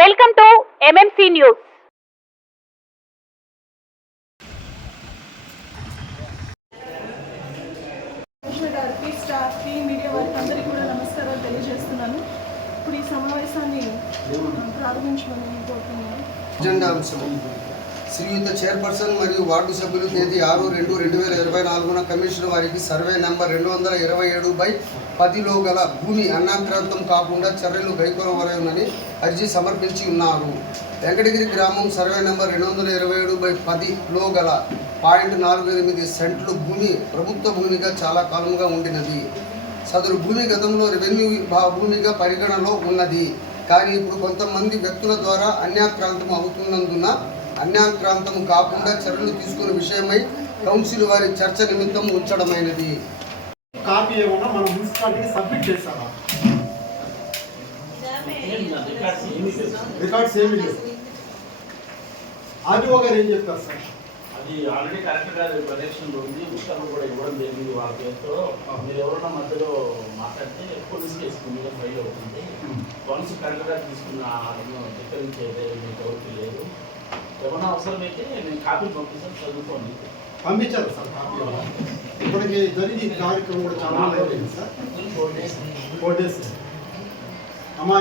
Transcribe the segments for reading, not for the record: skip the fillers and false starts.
Welcome to MMC news. గారికి staff కి media వారికి అందరికీ కూడా నమస్కారాలు తెలియజేస్తున్నాను. ఇప్పుడు ఈ సమావేశాన్ని ప్రారంభించమని కోరుతున్నాను. అజెండా అంశం శ్రీయుత చైర్పర్సన్ మరియు వార్డు సభ్యులు తేదీ 6/2/2024 కమిషనర్ వారికి సర్వే నంబర్ 227/10లో గల భూమి అన్యాక్రాంతం కాకుండా చర్యలు కైకొనవలెనని అర్జీ సమర్పించి ఉన్నారు. వెంకటగిరి గ్రామం సర్వే నంబర్ 227/10లో గల 0.48 సెంట్లు భూమి ప్రభుత్వ భూమిగా చాలా కాలంగా ఉండినది. సదరు భూమి గతంలో రెవెన్యూ భూమిగా పరిగణలో ఉన్నది. కానీ ఇప్పుడు కొంతమంది వ్యక్తుల ద్వారా అన్యాక్రాంతం అవుతున్నందున అన్యాక్రాంతం కాకుండా చర్యలు తీసుకునే విషయమై కౌన్సిల్ వారి చర్చ నిమిత్తం ఉంచడమైనది. కాపీ ఏమన్నా మనం మున్సిపాలిటీకి సబ్మిట్ చేస్తామా? రికార్డ్స్ ఏమి లేవు. ఆర్డీఓ గారు ఏం చెప్తారు సార్? అది ఆల్రెడీ కలెక్టర్ గారి ప్రొటెక్షన్ ఉంది, ఉత్తర్వులు కూడా ఇవ్వడం జరిగింది. వాళ్ళ పేరుతో మీరు ఎవరన్నా మధ్యలో మాట్లాడితే పోలీస్ కేసు మీద ఫైల్ అవుతుంది. వన్స్ కలెక్టర్ గారు తీసుకున్న ఆర్డర్ను ధిక్కరించేదే మీకు ఎవరికి లేదు. ఏమన్నా అవసరమైతే నేను కాపీ పంపిస్తాను, చదువుకోండి. పంపించారు సార్ కాపీ. ఇప్పటికి జరిగి కార్యక్రమం కూడా చాలా అయిపోయింది సార్. 4 days. అమ్మా,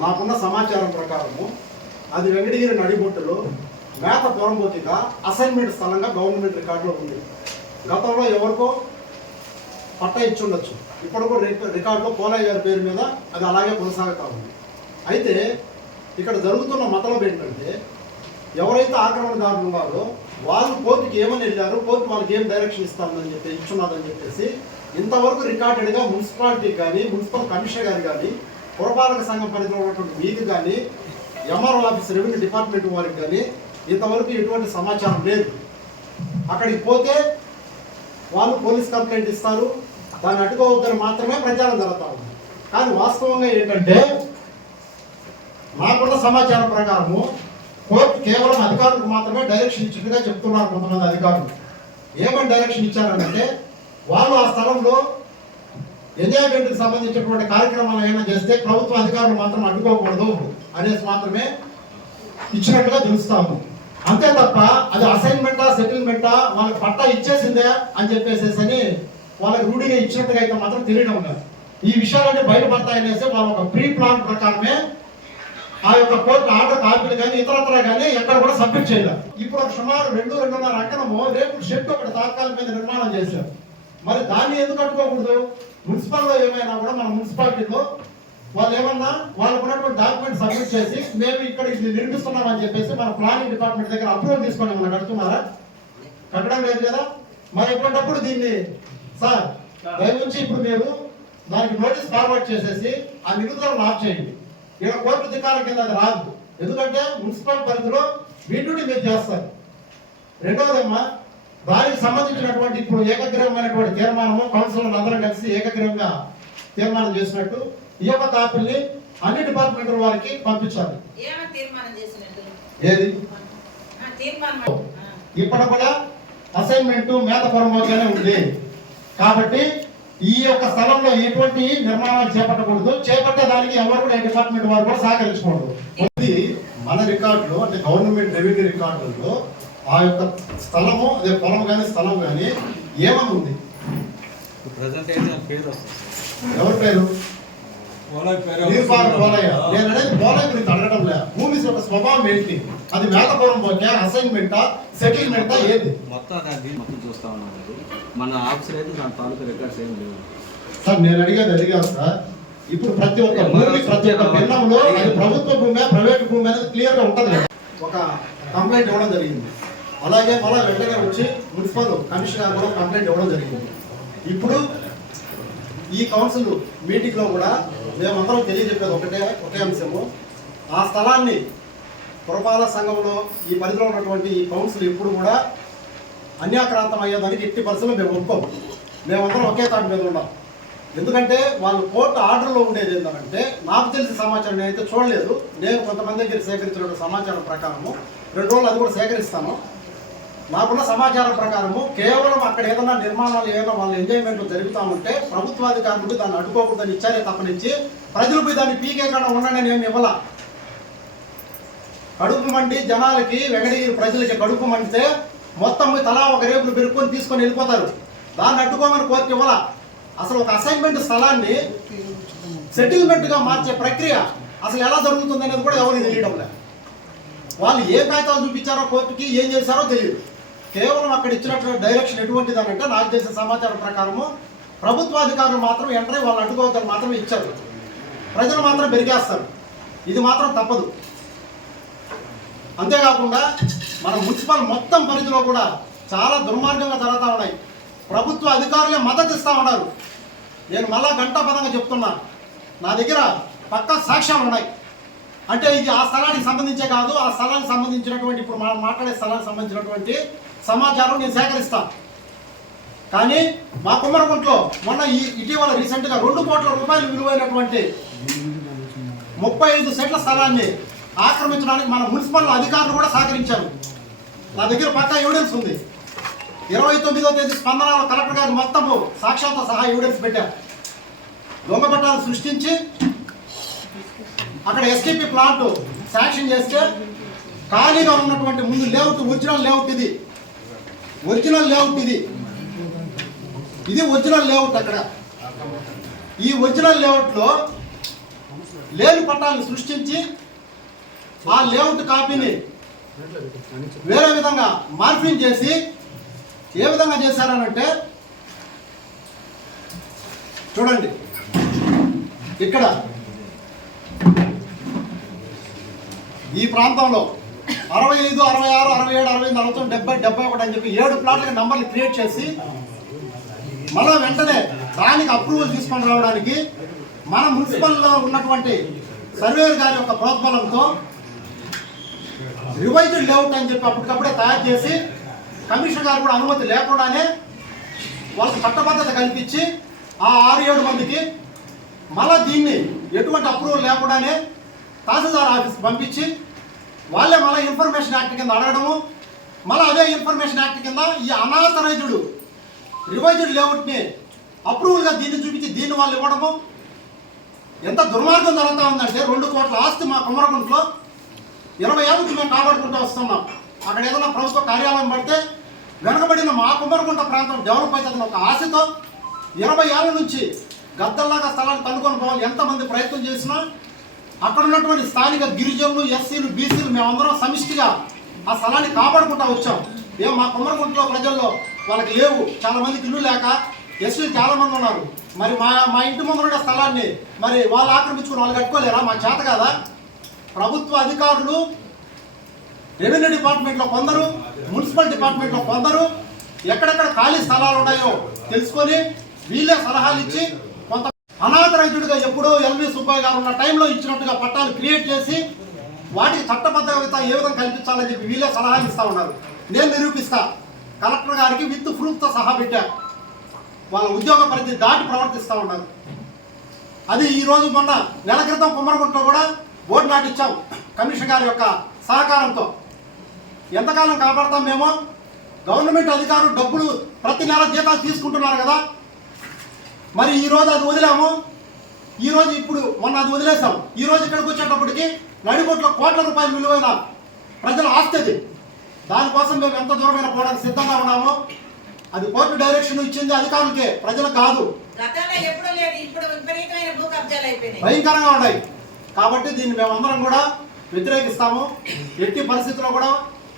మాకున్న సమాచారం ప్రకారము అది వెంకటగిరి నడిబొట్టులో మేత పొరంబోతిగా అసైన్మెంట్ స్థలంగా గవర్నమెంట్ రికార్డులో ఉంది. గతంలో ఎవరికో పట్టా ఇచ్చి ఉండొచ్చు. ఇప్పటికో రికార్డులో పోలయ్య గారి పేరు మీద అది అలాగే కొనసాగుతూ ఉంది. అయితే ఇక్కడ జరుగుతున్న మతలబు ఏంటంటే, ఎవరైతే ఆక్రమణదారులు ఉన్నారో వాళ్ళు కోర్టుకి ఏమని వెళ్ళారు, కోర్టు వాళ్ళకి ఏం డైరెక్షన్ ఇస్తామని చెప్పి ఇచ్చున్నదని చెప్పేసి ఇంతవరకు రికార్డెడ్గా మున్సిపాలిటీ కానీ, మున్సిపల్ కమిషనర్ గారు కానీ, పురపాలక సంఘం పరిధిలో ఉన్నటువంటి మీకు కానీ, ఎంఆర్ఓ ఆఫీస్ రెవెన్యూ డిపార్ట్మెంట్ వారికి కానీ ఇంతవరకు ఎటువంటి సమాచారం లేదు. అక్కడికి పోతే వాళ్ళు పోలీస్ కంప్లైంట్ ఇస్తారు, దాన్ని అడ్డుకోవద్దని మాత్రమే ప్రచారం జరుగుతూ ఉంది. కానీ వాస్తవంగా ఏంటంటే, మాకున్న సమాచారం ప్రకారము కోర్టు కేవలం అధికారులకు మాత్రమే డైరెక్షన్ ఇచ్చినట్టుగా చెప్తున్నారు కొంతమంది అధికారులు. ఏమని డైరెక్షన్ ఇచ్చారంటే, వాళ్ళు ఆ స్థలంలో ఎంజాయ్మెంట్కి సంబంధించినటువంటి కార్యక్రమాలు ఏమైనా చేస్తే ప్రభుత్వ అధికారులు మాత్రం అడ్డుకోకూడదు అనేసి మాత్రమే ఇచ్చినట్టుగా తెలుస్తాము. అంతే తప్ప అది అసైన్మెంటా, సెటిల్మెంటా, వాళ్ళకి పట్టా ఇచ్చేసిందే అని చెప్పేసి వాళ్ళకి రూఢిగా ఇచ్చినట్టుగా అయితే మాత్రం తెలియడం లేదు. ఈ విషయాలన్నీ బయటపడతాయనేసి వాళ్ళ ఒక ప్రీ ప్లాన్ ప్రకారమే ఆ యొక్క కోర్టు ఆర్డర్ కాపీలు కానీ ఇతరత్ర కానీ ఎక్కడ కూడా సబ్మిట్ చేయలేదు. ఇప్పుడు ఒక సుమారు 2-2.5 ఎకరము రేపు షెడ్ ఒకటి తాత్కాలిక మీద నిర్మాణం చేశారు. మరి దాన్ని ఎందుకు కట్టుకోకూడదు? మున్సిపల్లో ఏమైనా కూడా మన మున్సిపాలిటీలో వాళ్ళు ఏమన్నా వాళ్ళకు ఉన్నటువంటి డాక్యుమెంట్ సబ్మిట్ చేసి మేము ఇక్కడ ఇది నిర్మిస్తున్నాం అని చెప్పేసి మన ప్లానింగ్ డిపార్ట్మెంట్ దగ్గర అప్రూవల్ తీసుకొని ఏమన్నా కడుతున్నారా? కట్టడం లేదు కదా. మరి ఎటువంటిప్పుడు దీన్ని సార్ దయవుంచి ఇప్పుడు మీరు దానికి నోటీస్ ఫార్వర్డ్ చేసేసి ఆ నిలుపుదలను ఆఫ్ చేయండి. ఇక్కడ కోర్టు అధికారం కింద అది రాదు. ఎందుకంటే మున్సిపల్ పరిధిలో వీటిని మీరు చేస్తారు. రెండవదమ్మా, దానికి సంబంధించినటువంటి ఇప్పుడు ఏకగ్రీవమైనటువంటి తీర్మానము కౌన్సిలర్లు అందరం కలిసి ఏకగ్రీవంగా తీర్మానం చేసినట్టు ఈ యొక్క కాపీని అన్ని డిపార్ట్మెంట్ల వారికి పంపించాలి. ఏది ఇప్పుడు కూడా అసైన్మెంట్ మేత పొరమోగానే ఉంది. కాబట్టి ఈ యొక్క స్థలంలో ఎటువంటి నిర్మాణాలు చేపట్టకూడదు. చేపట్టే దానికి ఎవరు కూడా డిపార్ట్మెంట్ వారు కూడా సహకరించకూడదు. ఇది మన రికార్డులో అంటే గవర్నమెంట్ రెవెన్యూ రికార్డుల్లో ఆ యొక్క స్థలము, అదే పొలం కానీ స్థలం కానీ ఏమని ఉంది? ఎవరి పేరు? పోలయ్య. నేను అనేది పోలయ్య గురించి అడగడం లేదు. భూమి యొక్క స్వభావం ఏంటి? అది మేతపురం పోతే అసైన్మెంటా, సెటిల్మెంటా, ఏది? మొత్తం చూస్తా ఉన్నాం. మన ఆఫీసర్ అయితే దాని తాలూకా రికార్డ్స్ ఏం లేవు సార్. నేను అడిగాను సార్. ఇప్పుడు ప్రతి ఒక్క భూమి, ప్రతి ఒక్క భిన్నంలో అది ప్రభుత్వ భూమి, ప్రైవేట్ భూమి అనేది క్లియర్ గా ఉంటుంది. ఒక కంప్లైంట్ ఇవ్వడం జరిగింది. అలాగే మళ్ళీ వెంటనే వచ్చి మున్సిపల్ కమిషనర్ కూడా కంప్లైంట్ ఇవ్వడం జరిగింది. ఇప్పుడు ఈ కౌన్సిల్ మీటింగ్ లో కూడా మేమందరం తెలియజెప్పేది ఒకే అంశము. ఆ స్థలాన్ని పురపాలక సంఘంలో ఈ పరిధిలో ఉన్నటువంటి ఈ కౌన్సిల్ ఎప్పుడు కూడా అన్యాక్రాంతం అయ్యేదానికి ఎట్టి పరిస్థితుల్లో మేము ఒప్పుకోము. మేమందరం ఒకే తాటి మీద ఉన్నాం. ఎందుకంటే వాళ్ళు కోర్టు ఆర్డర్లో ఉండేది ఏంటంటే, నాకు తెలిసిన సమాచారం నేనైతే చూడలేదు. నేను కొంతమంది దగ్గర సేకరించిన సమాచారం ప్రకారము 2 రోజులు అది కూడా సేకరిస్తాను. నాకున్న సమాచారం ప్రకారము కేవలం అక్కడ ఏదైనా నిర్మాణాలు ఏదైనా వాళ్ళ ఎంజాయ్మెంట్ జరుగుతూ ఉంటే ప్రభుత్వాధికారులు దాన్ని అడ్డుకోకూడదని ఇచ్చారే తప్పనించి ప్రజలపై దాన్ని పీకే కన్నా ఉండని ఏమి ఇవ్వాల. కడుపు మండి జనాలకి వెంకటగిరి ప్రజలకి కడుపు మండితే మొత్తం తలా ఒక రేపులు పెరుక్కొని తీసుకొని వెళ్ళిపోతారు. దాన్ని అడ్డుకోమని కోర్టు ఇవ్వాల. అసలు ఒక అసైన్మెంట్ స్థలాన్ని సెటిల్మెంట్గా మార్చే ప్రక్రియ అసలు ఎలా జరుగుతుంది అనేది కూడా ఎవరికి తెలియడం లేదు. వాళ్ళు ఏ కాగితాలు చూపించారో కోర్టుకి, ఏం చేశారో తెలియదు. కేవలం అక్కడ ఇచ్చినటువంటి డైరెక్షన్ ఎటువంటిది అని అంటే, నాకు తెలిసిన సమాచారం ప్రకారము ప్రభుత్వాధికారులు మాత్రం ఎంటర్ అయ్యి వాళ్ళు అడ్డుకోవద్దని మాత్రమే ఇచ్చారు. ప్రజలు మాత్రం పెరిగేస్తారు. ఇది మాత్రం తప్పదు. అంతేకాకుండా మన మున్సిపల్ మొత్తం పరిధిలో కూడా చాలా దుర్మార్గంగా జరుగుతూ ఉన్నాయి. ప్రభుత్వ అధికారులే మద్దతు ఇస్తూ ఉన్నారు. నేను మళ్ళా గంటాపదంగా చెప్తున్నా, నా దగ్గర పక్కా సాక్ష్యాలు ఉన్నాయి. అంటే ఇది ఆ స్థలానికి సంబంధించే కాదు, ఆ స్థలానికి సంబంధించినటువంటి ఇప్పుడు మనం మాట్లాడే స్థలానికి సంబంధించినటువంటి సమాచారం నేను సేకరిస్తాను. కానీ మా కుమ్మరకుంట్లో మొన్న ఇటీవల రీసెంట్గా 2 కోట్ల రూపాయలు విలువైనటువంటి 35 సెంట్ల స్థలాన్ని ఆక్రమించడానికి మన మున్సిపల్ అధికారులు కూడా సహకరించారు. నా దగ్గర పక్కా ఎవిడెన్స్ ఉంది. 29వ తేదీ స్పందనలో కలెక్టర్ గారు మొత్తము సాక్ష్యాలతో సహా ఎవిడెన్స్ పెట్టారు. దొంగ పట్టాలు సృష్టించి అక్కడ ఎస్టీపీ ప్లాంట్ శాంక్షన్ చేస్తే ఖాళీగా ఉన్నటువంటి ముందు లేఅవుట్, ఒరిజినల్ లేఅవుట్ ఇది. ఒరిజినల్ లేఅవుట్ ఇది ఒరిజినల్ లేఅవుట్. అక్కడ ఈ ఒరిజినల్ లేఅవుట్లో లేని పట్టాలను సృష్టించి ఆ లేఅవుట్ కాపీని వేరే విధంగా మార్పింగ్ చేసి ఏ విధంగా చేశారనంటే, చూడండి ఇక్కడ ఈ ప్రాంతంలో 65, 66, 67, 68, 70, 71 అని చెప్పి 7 ప్లాట్లకి నంబర్లు క్రియేట్ చేసి మళ్ళా వెంటనే దానికి అప్రూవల్ తీసుకొని రావడానికి మన మున్సిపల్లో ఉన్నటువంటి సర్వేయర్ గారి యొక్క ప్రోత్బలంతో రివైజ్డ్ లేఅవుట్ అని చెప్పి అప్పటికప్పుడే తయారు చేసి కమిషనర్ గారు కూడా అనుమతి లేకుండానే వాళ్ళకి చట్టబద్ధత కల్పించి ఆ 6-7 మందికి మళ్ళా దీన్ని ఎటువంటి అప్రూవల్ లేకుండానే తహసీల్దార్ ఆఫీస్కి పంపించి వాళ్ళే మళ్ళీ ఇన్ఫర్మేషన్ యాక్ట్ కింద అడగడము, మళ్ళీ అదే ఇన్ఫర్మేషన్ యాక్ట్ కింద ఈ అనాథరైజ్డ్ రివైజ్డ్ లేఅవుట్ని అప్రూవల్గా దీన్ని చూపించి దీన్ని వాళ్ళు ఇవ్వడము. ఎంత దుర్మార్గం జరుగుతూ ఉందంటే, 2 కోట్ల ఆస్తి మా కుమ్మరగుంట్లో 20 ఏళ్ళ నుంచి మేము కాపాడుకుంటూ వస్తున్నాం. అక్కడ ఏదైనా ప్రభుత్వ కార్యాలయం పడితే వెనకబడిన మా కుమ్మరగుంట ప్రాంతం డెవలప్ అవుతుంది ఒక ఆశతో 20 ఏళ్ళ నుంచి గద్దల్లాగా స్థలాన్ని కనుక్కొని పోవాలి. ఎంతమంది ప్రయత్నం చేసినా అక్కడ ఉన్నటువంటి స్థానిక గిరిజనులు, ఎస్సీలు, బీసీలు మేమందరం సమిష్టిగా ఆ స్థలాన్ని కాపాడుకుంటూ వచ్చాం. మా కుమ్మరగుంటలో ప్రజల్లో వాళ్ళకి లేవు, చాలా మందికి ఇల్లు లేక ఎస్సీలు చాలా మంది ఉన్నారు. మరి మా ఇంటి ముందు ఉన్న స్థలాన్ని మరి వాళ్ళు ఆక్రమించుకుని వాళ్ళు కట్టుకోలేరా? మా చేత కదా. ప్రభుత్వ అధికారులు రెవెన్యూ డిపార్ట్మెంట్లో కొందరు, మున్సిపల్ డిపార్ట్మెంట్లో కొందరు ఎక్కడెక్కడ ఖాళీ స్థలాలు ఉన్నాయో తెలుసుకొని వీళ్ళే సలహాలు ఇచ్చి కొంత అనాథరైజ్డ్గా ఎప్పుడో ఎల్వి సుబ్బయ్య గారు ఉన్న టైంలో ఇచ్చినట్టుగా పట్టాలు క్రియేట్ చేసి వాటికి చట్టబద్ధత ఏ విధంగా కల్పించాలని చెప్పి వీళ్ళే సలహాలు ఇస్తూ ఉన్నారు. నేను నిరూపిస్తా. కలెక్టర్ గారికి విత్ ప్రూఫ్తో సహా పెట్టా. వాళ్ళ ఉద్యోగ పరిధి దాటి ప్రవర్తిస్తూ ఉన్నారు. అది ఈరోజు మొన్న నెల క్రితం కుమ్మరగుంటలో కూడా బోర్డు నాటిచ్చాం కమిషనర్ గారి యొక్క సహకారంతో. ఎంతకాలం కాపాడతాం మేము? గవర్నమెంట్ అధికారులు డబ్బులు ప్రతి నెల జీతాలు తీసుకుంటున్నారు కదా. మరి ఈరోజు అది వదిలాము. ఈరోజు ఇప్పుడు మొన్న అది వదిలేసాం. ఈరోజు ఇక్కడికి వచ్చేటప్పటికి నడిబొట్లో కోట్ల రూపాయలు విలువైన ప్రజల ఆస్తి అది. దానికోసం మేము ఎంత దూరమైన పోవడానికి సిద్ధంగా ఉన్నామో. అది కోర్టు డైరెక్షన్ ఇచ్చింది అధికారులకే, ప్రజలకు కాదు. భయంకరంగా ఉన్నాయి. కాబట్టి దీన్ని మేమందరం కూడా వ్యతిరేకిస్తాము. ఎట్టి పరిస్థితుల్లో కూడా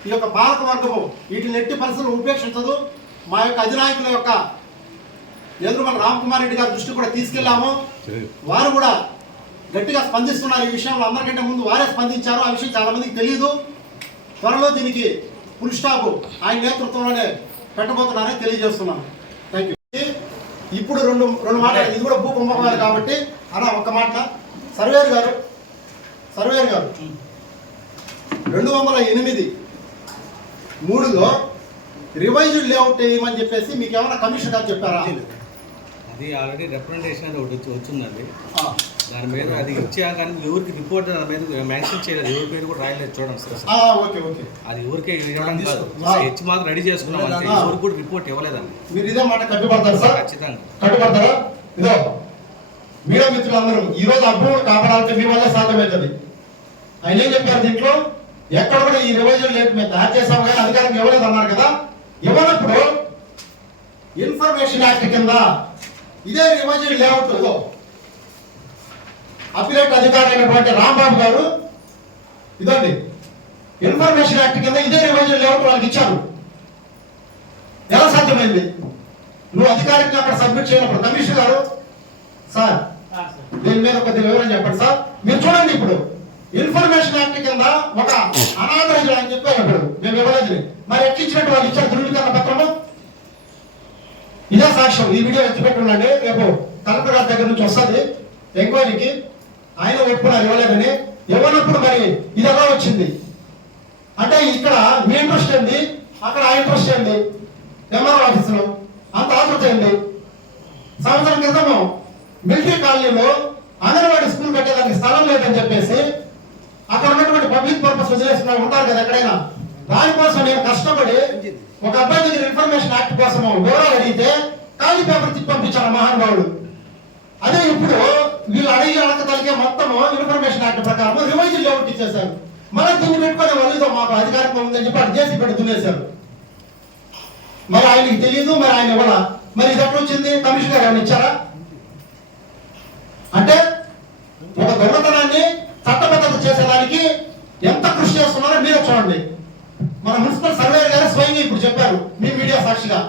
ఈ యొక్క పాలక వర్గము వీటిని ఎట్టి పరిస్థితుల్లో ఉపేక్షించదు. మా యొక్క అధినాయకుల యొక్క ఎదురుమల రామకుమార్ రెడ్డి గారి దృష్టి కూడా తీసుకెళ్లాము. వారు కూడా గట్టిగా స్పందిస్తున్నారు ఈ విషయంలో. అందరికంటే ముందు వారే స్పందించారు. ఆ విషయం చాలా మందికి తెలియదు. త్వరలో దీనికి ఫుల్ స్టాప్ ఆయన నేతృత్వంలోనే పెట్టబోతున్నారని తెలియజేస్తున్నాను. Thank you. ఇప్పుడు రెండు మాటలు. ఇది కూడా భూ కుంభకోణాలు కాబట్టి అలా ఒక్క మాట. సర్వేయర్ గారు 208(3)లో రివైజ్డ్ లేఅవుట్ వేయమని చెప్పేసి మీకు ఏమైనా కమిషన్ గారు చెప్పారా? అది ఆల్రెడీ రిప్రజెంటేషన్ అది ఒకటి వచ్చిందండి. దాని మీద అది ఇచ్చా కానీ ఎవరికి రిపోర్ట్ దాని మీద మెన్షన్ చేయలేదు. ఎవరి పేరు కూడా రాయలేదు. చూడండి సార్, ఓకే ఓకే. అది ఎవరికి ఇవ్వడం కాదు, హెచ్ మాత్రం రెడీ చేసుకున్నాం అంటే ఎవరికి కూడా రిపోర్ట్ ఇవ్వలేదండి. మీరు ఇదే మాట కట్టుబడతారు సార్? ఖచ్చితంగా కట్టుబడతారా? ఇదో మీడియా మిత్రులందరూ ఈ రోజు అభ్యర్థులు కాపాడాలంటే మీ వల్ల సాధ్యమవుతుంది. ఆయన ఏం చెప్పారు దీంట్లో? ఎక్కడ కూడా ఈ రివైజన్ లేట్ మేము తయారు చేసాము కానీ అధికారం ఇవ్వలేదు అన్నారు కదా. ఇవ్వనప్పుడు ఇన్ఫర్మేషన్ యాక్ట్ కింద ఇదే రివైజన్ లేఅవుట్ అప్పిలేట్ అధికారి అయినటువంటి రాంబాబు గారు ఇదండి ఇన్ఫర్మేషన్ యాక్ట్ కింద ఇదే రివైజన్ లేఅవుట్ వాళ్ళకి ఇచ్చారు. ఎలా సాధ్యమైంది? నువ్వు అధికారికంగా అక్కడ సబ్మిట్ చేయనప్పుడు కమిషనర్ గారు సార్ దీని మీద కొద్దిగా వివరం చెప్పండి సార్. మీరు చూడండి, ఇప్పుడు ఇన్ఫర్మేషన్ యాక్ట్ కింద ఒక అనాథరైజ్ అని చెప్పారు, మేము ఇవ్వలేదు. మరి ఎట్లిచ్చినట్టు వాళ్ళు ఇచ్చారు ధృవీకరణ పత్రము. ఇదే సాక్ష్యం. ఈ వీడియో ఎత్తిపెట్టుండండి, రేపు కలెక్టర్ గారి దగ్గర నుంచి వస్తుంది ఎంక్వైరీకి. ఆయన ఒప్పుకున్నారు ఇవ్వలేదని. ఇవ్వనప్పుడు మరి ఇది ఎలా వచ్చింది అంటే ఇక్కడ మీ ఇంట్రెస్ట్ ఏంది, అక్కడ ఆ ఇంట్రెస్ట్ ఏంది? ఎంఆర్ఓ ఆఫీసులో అంత ఆతృత ఏంది? సంవత్సరం క్రితము మిలిటరీ కాలనీలో అంగన్వాడీ స్కూల్ కట్టేదానికి స్థలం లేదని చెప్పేసి అక్కడ ఉన్నటువంటి పబ్లిక్ పర్పస్ వదిలేసిన ఉంటారు కదా ఎక్కడైనా, దానికోసం నేను కష్టపడి ఒక అబ్బాయి దగ్గర ఇన్ఫర్మేషన్ యాక్ట్ కోసం వివరాలు అడిగితే ఖాళీ పేపర్ తిప్పి పంపించారు మహానుభావుడు. అదే ఇప్పుడు వీళ్ళు అడిగి అడగతలిగే మొత్తం ఇన్ఫర్మేషన్ యాక్ట్ ప్రకారం రివైజన్ లేఅవుట్ ఇచ్చేశారు. మళ్ళీ దీన్ని పెట్టుకునే వాళ్ళు మాకు అధికారంగా ఉందని చెప్పి అటు చేసి పెట్టి దున్నేశారు. మరి ఆయనకి తెలియదు, మరి ఆయన ఇవ్వడా? మరి ఇది ఎట్లా వచ్చింది? కమిషనర్ ఏమైనా ఇచ్చారా? అంటే ఒక దొంగతనాన్ని చట్టబద్ధత చేసేదానికి ఎంత కృషి చేస్తున్నారో మీరే చూడండి. మన మున్సిపల్ సర్వేయర్ గారు స్వయంగా ఇప్పుడు చెప్పారు మీ మీడియా సాక్షిగా.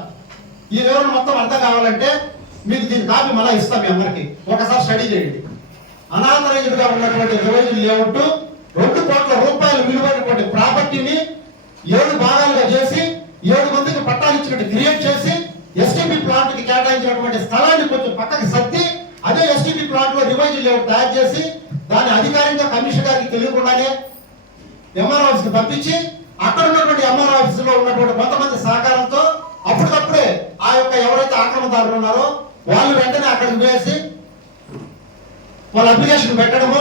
ఈ వివరణ మొత్తం అర్థం కావాలంటే మీకు దీని కాపీ మళ్ళీ ఇస్తాం మీ అందరికి, ఒకసారి స్టడీ చేయండి. అనాథరైజ్డ్ గా ఉన్నటువంటి రివైజన్ లేఅవుట్ 2 కోట్ల రూపాయలు విలువైనటువంటి ప్రాపర్టీని 7 భాగాలుగా చేసి 7 మందికి పట్టాలు ఇచ్చినట్టు క్రియేట్ చేసి ఎస్టీపీ ప్లాంట్ కి కేటాయించినటువంటి స్థలాన్ని కొంచెం పక్కకి సర్ది అదే ఎస్టీపీ ప్లాంట్ లో రివైజన్ లేఅవుట్ తయారు చేసి దాన్ని అధికారికంగా కమిషనర్ గారికి తెలియకుండానే ఎంఆర్ఓ ఆఫీస్ కి పంపించి అక్కడ ఉన్నటువంటి ఎంఆర్ఓ ఆఫీస్ లో ఉన్నటువంటి కొంతమంది సహకారంతో అప్పటికప్పుడే ఆ యొక్క ఎవరైతే ఆక్రమణదారులు ఉన్నారో వాళ్ళు వెంటనే అక్కడికి వేసి వాళ్ళ అప్లికేషన్ పెట్టడము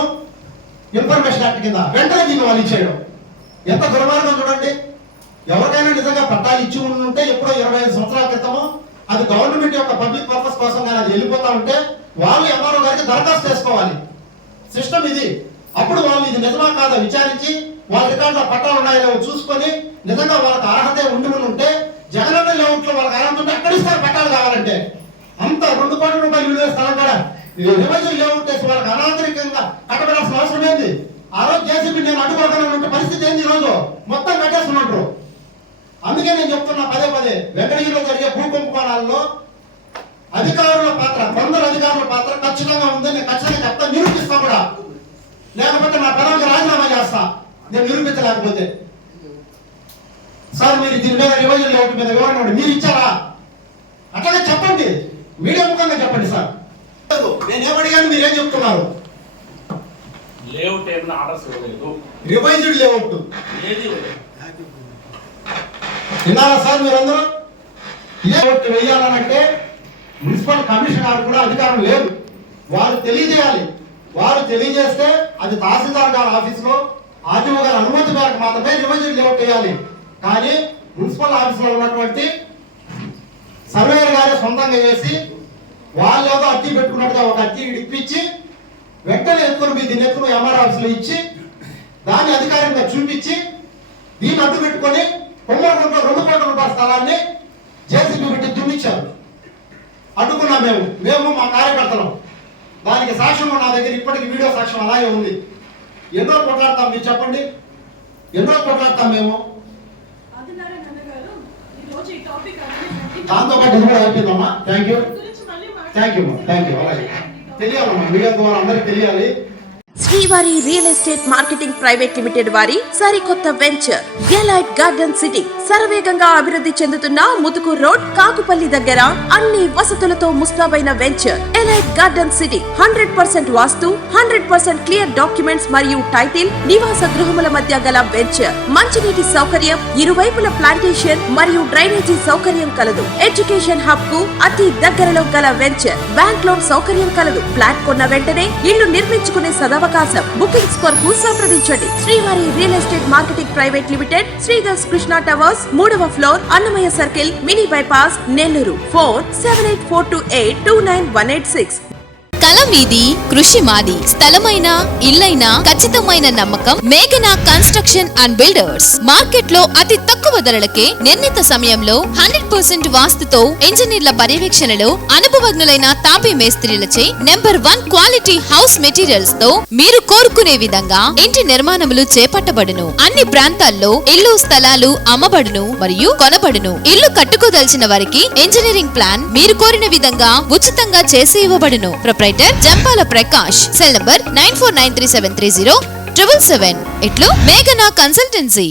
ఇన్ఫర్మేషన్ యాక్ట్ కింద వెంటనే దీన్ని వాళ్ళు ఇచ్చేయడం. ఎంత దుర్మార్గం చూడండి. ఎవరికైనా నిజంగా పట్టాలు ఇచ్చి ఉంటే ఎప్పుడో 25 సంవత్సరాల క్రితము అది గవర్నమెంట్ యొక్క పబ్లిక్ పర్పస్ కోసం కానీ అది వెళ్ళిపోతా ఉంటే వాళ్ళు ఎంఆర్ఓ గారికి దరఖాస్తు చేసుకోవాలి. సిస్టమ్ ఇది. అప్పుడు వాళ్ళు ఇది నిజమా కాదా విచారించి వాళ్ళ రికార్డులో పట్టాలు ఉన్నాయో చూసుకొని నిజంగా వాళ్ళకి అర్హత ఉంటే జగనన్న లేఅవుట్ లో వాళ్ళకి అర్హత ఉంటే అక్కడ ఇస్తారు పట్టాలు కావాలంటే. అంత 2 కోట్ల రూపాయలు విలువ స్థలం కూడా రివైజన్ లేఅవుట్ చేసి వాళ్ళకి అనాగరికంగా కట్టబడాల్సిన అవసరం ఏంది? ఆ రోజు జేసీబీ నేను అడ్డుకోకుండా ఉంటే పరిస్థితి ఏంది? ఈ రోజు మొత్తం కట్టేస్తున్నట్టు. అందుకే నేను చెప్తున్నా పదే వెంకటగిరిలో జరిగే భూ కుంభకోణాల్లో అధికారుల పాత్ర, కొందరు అధికారుల పాత్ర ఖచ్చితంగా ఉందని నేను ఖచ్చితంగా చెప్తా, నిరూపిస్తా కూడా. లేకపోతే నా పదవికి రాజీనామా చేస్తా నేను నిరూపించలేకపోతే. సార్ మీరు దీని మీద రివైజన్ లేఅవుట్ మీద వివరణ మీరు ఇచ్చారా? అట్లాగే చెప్పండి, మీడియా ముఖంగా చెప్పండి. సార్ నేనేమడిగాను మీరేం చెప్తున్నారు? లేఅవుట్ ఏమైనా ఆర్డర్స్ ఇవ్వలేదు, రివైజ్డ్ లేఅవుట్ ఏది విన్నారా సార్ మీరందరూ? లేఅవుట్ వేయాలనంటే మున్సిపల్ కమిషనర్ గారు కూడా అధికారం లేదు. వారు తెలియజేయాలి. వారు తెలియజేస్తే అది తహసీల్దార్ గారి ఆఫీసులో ఆర్టీఓ గారి అనుమతి మేరకు మాత్రమే రివైజ్డ్ లేఅవుట్ వేయాలి. కానీ మున్సిపల్ ఆఫీసులో ఉన్నటువంటి సర్వేయర్ గారే సొంతంగా వేసి వాళ్ళు ఏదో అర్జీ పెట్టుకున్నట్టుగా ఒక అర్జీ ఇప్పించి వెంటనే ఎత్తుకుని దీన్ని ఎత్తుకుని ఎంఆర్ ఆఫీసులో ఇచ్చి దాన్ని అధికారికంగా చూపించి దీన్ని అడ్డు పెట్టుకొని కొమ్మరగుంటలో 2 కోట్ల రూపాయల స్థలాన్ని జేసీబీ పెట్టి దున్నిచ్చారు. అడ్డుకున్నాం మేము మా కార్యకర్తలు. దానికి సాక్ష్యం నా దగ్గర ఇప్పటికి వీడియో సాక్ష్యం అలాగే ఉంది. ఎన్నో కొట్లాడతాం మీరు చెప్పండి, ఎన్నో కొట్లాడతాం మేము. దాంతో పాటు ఇది కూడా అయిపోయిందమ్మా. Thank you. అలాగే తెలియాలమ్మా, మీడియా ద్వారా అందరికి తెలియాలి. శ్రీవారి real estate marketing private limited వారి సరికొత్త వెంచర్ ఎలైట్ గార్డెన్ సిటీ శరవేగంగా అభివృద్ధి చెందుతున్న ముతుకూర్ రోడ్ కాకుపల్లి దగ్గర అన్ని వసతులతో ముస్తాబైన వెంచర్ ఎలైట్ గార్డెన్ సిటీ 100% వాస్తు 100% క్లియర్ డాక్యుమెంట్స్ మరియు టైటిల్ నివాస గృహముల మధ్య గల వెంచర్. మంచినీటి సౌకర్యం, ఇరువైపుల ప్లాంటేషన్ మరియు డ్రైనేజీ సౌకర్యం కలదు. ఎడ్యుకేషన్ హబ్ కు అతి దగ్గరలో గల వెంచర్. బ్యాంక్ లోన్ సౌకర్యం కలదు. ఫ్లాట్ కొన్న వెంటనే ఇల్లు నిర్మించుకునే సదవకాశం. బుకింగ్స్ కొరకు సంప్రదించండి. శ్రీవారి real estate marketing private limited, Sridhar's Krishna towers, 3వ floor, Annamayya circle, mini bypass, Nellore. Phone 7842829186. స్థలం మీది, కృషి మాది. స్థలమైన, ఇల్లైనా ఖచ్చితమైన నమ్మకం మేఘనా కన్స్ట్రక్షన్ అండ్ బిల్డర్స్. మార్కెట్ లో అతి తక్కువ ధరలకే నిర్ణీత సమయంలో 100% వాస్తుతో ఇంజనీర్ల పర్యవేక్షణలో అనుభవజ్ఞులైన తాపీ మేస్త్రీలచే నెంబర్ 1 క్వాలిటీ హౌస్ మెటీరియల్స్ తో మీరు కోరుకునే విధంగా ఇంటి నిర్మాణములు చేపట్టబడును. అన్ని ప్రాంతాల్లో ఇల్లు స్థలాలు అమ్మబడును మరియు కొనబడును. ఇల్లు కట్టుకోదలిచిన వారికి ఇంజనీరింగ్ ప్లాన్ మీరు కోరిన విధంగా ఉచితంగా చేసి ఇవ్వబడును. Proprietor Jampala Prakash. Cell number 9493730777. ఇట్లు మేఘనా కన్సల్టెన్సీ.